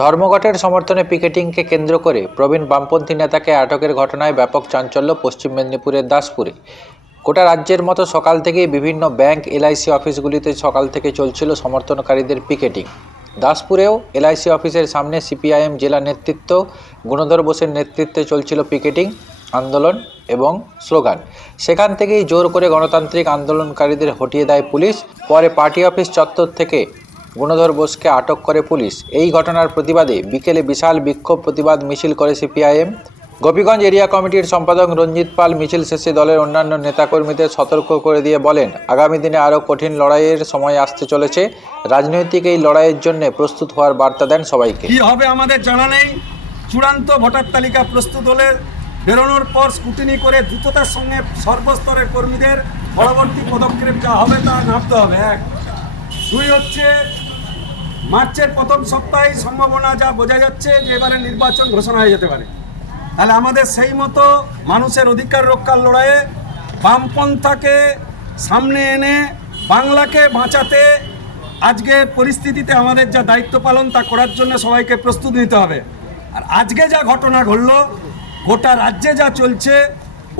ধর্মঘটের সমর্থনে পিকেটিংকে কেন্দ্র করে প্রবীণ বামপন্থী নেতাকে আটকের ঘটনায় ব্যাপক চাঞ্চল্য পশ্চিম মেদিনীপুরের দাসপুরে। গোটা রাজ্যের মতো সকাল থেকেই বিভিন্ন ব্যাংক, এলআইসি অফিসগুলিতে সকাল থেকে চলছিল সমর্থনকারীদের পিকেটিং। দাসপুরেও এলআইসি অফিসের সামনে সিপিআইএম জেলা নেতৃত্ব, গুণধর বোসের নেতৃত্বে চলছিল পিকেটিং, আন্দোলন এবং স্লোগান। সেখান থেকেই জোর করে গণতান্ত্রিক আন্দোলনকারীদের হটিয়ে দেয় পুলিশ। পরে পার্টি অফিস চত্বর থেকে গুণধর বোসকে আটক করে পুলিশ। এই ঘটনার প্রতিবাদে বিকেলে বিশাল বিক্ষোভ প্রতিবাদ মিছিল করে সিপিআইএম। গোপীগঞ্জ এরিয়া কমিটির সম্পাদক রঞ্জিত পাল মিছিল শেষে দলের অন্যান্য নেতাকর্মীদের সতর্ক করে দিয়ে বলেন, আগামী দিনে আরও কঠিন লড়াইয়ের সময় আসতে চলেছে। রাজনৈতিক এই লড়াইয়ের জন্য প্রস্তুত হওয়ার বার্তা দেন সবাইকে। কি হবে আমাদের জানা নেই। চূড়ান্ত ভোটার তালিকা প্রস্তুত হলে বেরোনোর পর স্কুটিনি করে দ্রুততার সঙ্গে সর্বস্তরের কর্মীদের পরবর্তী পদক্ষেপ যা হবে তা নামতে হবে। এক। দুই হচ্ছে মার্চের প্রথম সপ্তাহে সম্ভাবনা যা বোঝা যাচ্ছে যে এবারে নির্বাচন ঘোষণা হয়ে যেতে পারে। তাহলে আমাদের সেই মতো মানুষের অধিকার রক্ষার লড়াইয়ে বামপন্থাকে সামনে এনে বাংলাকে বাঁচাতে আজকের পরিস্থিতিতে আমাদের যা দায়িত্ব পালন তা করার জন্য সবাইকে প্রস্তুত নিতে হবে। আর আজকে যা ঘটনা ঘটলো, গোটা রাজ্যে যা চলছে,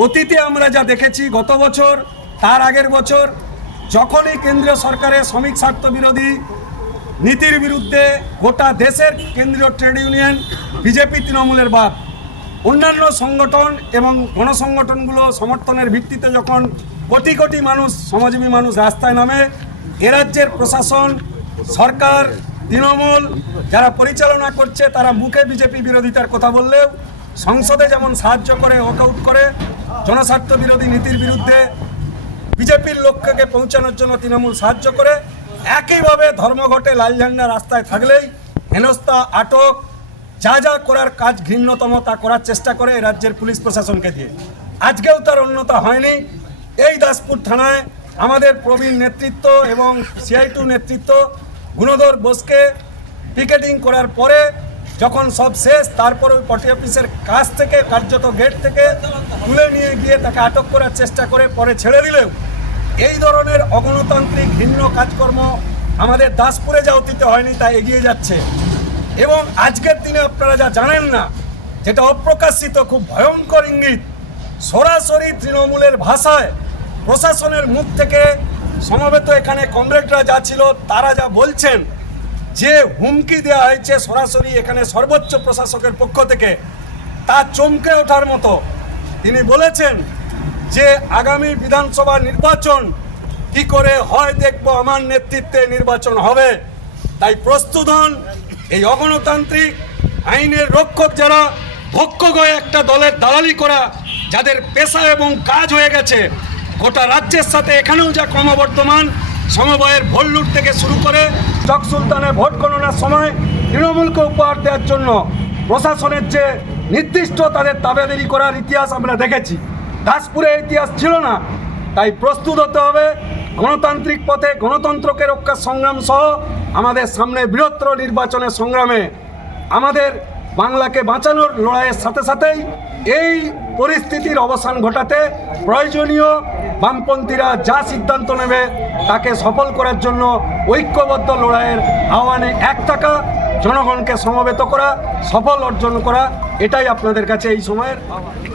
অতীতে আমরা যা দেখেছি গত বছর, তার আগের বছর, যখনই কেন্দ্রীয় সরকারের শ্রমিক স্বার্থ বিরোধী নীতির বিরুদ্ধে গোটা দেশের কেন্দ্রীয় ট্রেড ইউনিয়ন, বিজেপি তৃণমূলের বাদ অন্যান্য সংগঠন এবং গণসংগঠনগুলো সমর্থনের ভিত্তিতে যখন কোটি কোটি মানুষ সমাজজীবী মানুষ রাস্তায় নামে, এ রাজ্যের প্রশাসন, সরকার, তৃণমূল যারা পরিচালনা করছে, তারা মুখে বিজেপি বিরোধিতার কথা বললেও সংসদে যেমন সাহায্য করে ওয়াকআউট করে, জনস্বার্থ বিরোধী নীতির বিরুদ্ধে বিজেপির লক্ষ্যকে পৌঁছানোর জন্য তৃণমূল সাহায্য করে একইভাবে ধর্মঘটে লাল ঝান্ডা রাস্তায় থাকলেই হেনস্থা, আটক, যা যা করার কাজ ঘৃণ্যতম তা করার চেষ্টা করে রাজ্যের পুলিশ প্রশাসনকে দিয়ে। আজকেও তার অন্যতা হয়নি। এই দাসপুর থানায় আমাদের প্রবীণ নেতৃত্ব এবং সিআইটু নেতৃত্ব গুণধর বোসকে পিকেটিং করার পরে যখন সব শেষ, তারপর ওই পার্টি অফিসের কাছ থেকে, কার্যত গেট থেকে তুলে নিয়ে গিয়ে তাকে আটক করার চেষ্টা করে, পরে ছেড়ে দিলেও এই ধরনের অগণতান্ত্রিক ভিন্ন কাজকর্ম আমাদের দাসপুরে যা অতীতে হয়নি তা এগিয়ে যাচ্ছে। এবং আজকের দিনে আপনারা যা জানেন না, যেটা অপ্রকাশিত খুব ভয়ঙ্কর ইঙ্গিত, সরাসরি তৃণমূলের ভাষায় প্রশাসনের মুখ থেকে সমবেত এখানে কমরেডরা যা ছিল, তারা যা বলছেন, যে হুমকি দেওয়া হয়েছে সরাসরি এখানে সর্বোচ্চ প্রশাসকের পক্ষ থেকে, তা চমকে ওঠার মতো তিনি বলেছেন যে আগামী বিধানসভা নির্বাচন কি করে হয় দেখব, আমার নেতৃত্বে নির্বাচন হবে। তাই প্রস্তুত হন, এই অগণতান্ত্রিক আইনের রক্ষক যারা ভক্ষগয়ে একটা দলের দালালি করা, যাদের পেশা এবং কাজ হয়ে গেছে, গোটা রাজ্যের সাথে এখানেও যা ক্রমবর্ধমান সমবায়ের ভোট লুট থেকে শুরু করে চক সুলতানের ভোট গণনার সময় তৃণমূলকে উপহার দেওয়ার জন্য প্রশাসনের যে নির্দিষ্ট তাদের তাবেদারি করার ইতিহাস আমরা দেখেছি। দাসপুরে ইতিহাস ছিল না। তাই প্রস্তুত হতে হবে। গণতান্ত্রিক পথে গণতন্ত্রকে রক্ষার সংগ্রাম সহ আমাদের সামনে বৃহত্তর নির্বাচনের সংগ্রামে আমাদের বাংলাকে বাঁচানোর লড়াইয়ের সাথে সাথেই এই পরিস্থিতির অবসান ঘটাতে প্রয়োজনীয় বামপন্থীরা যা সিদ্ধান্ত নেবে তাকে সফল করার জন্য ঐক্যবদ্ধ লড়াইয়ের আহ্বানে এক টাকা জনগণকে সমবেত করা, সফল অর্জন করা, এটাই আপনাদের কাছে এই সময়ের আহ্বান